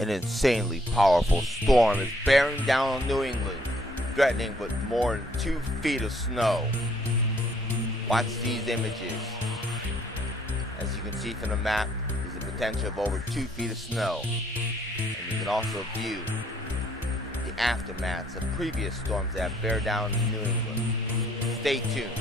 An insanely powerful storm is bearing down on New England, threatening with more than 2 feet of snow. Watch these images. As you can see from the map, there's a potential of over 2 feet of snow. And you can also view the aftermaths of previous storms that bear down in New England. Stay tuned.